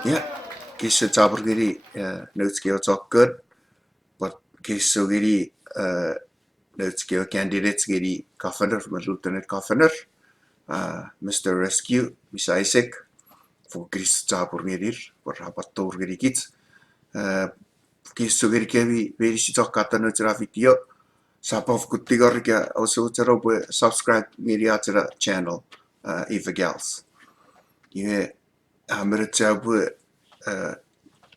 Ja, kisah cabur giri notes kio cokert, but kisah giri notes kio candidates giri governor, lieutenant governor, Mr. Rescue, Miss Isaac, for kisah cabur giri, for rapatur giri kits, kisah giri kevi very si cokatan notes video, sapov kutigor ka also charo subscribe giri achara channel, Eva Gals. Ye hammer chabu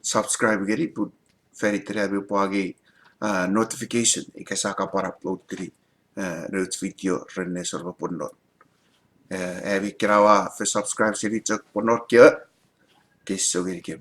subscribe giri put very terabi pagi notification ikasaka para upload giri notes video renne sorba ponnor evi kirawa fe subscribe siri chak ponnor kya kesso giri kem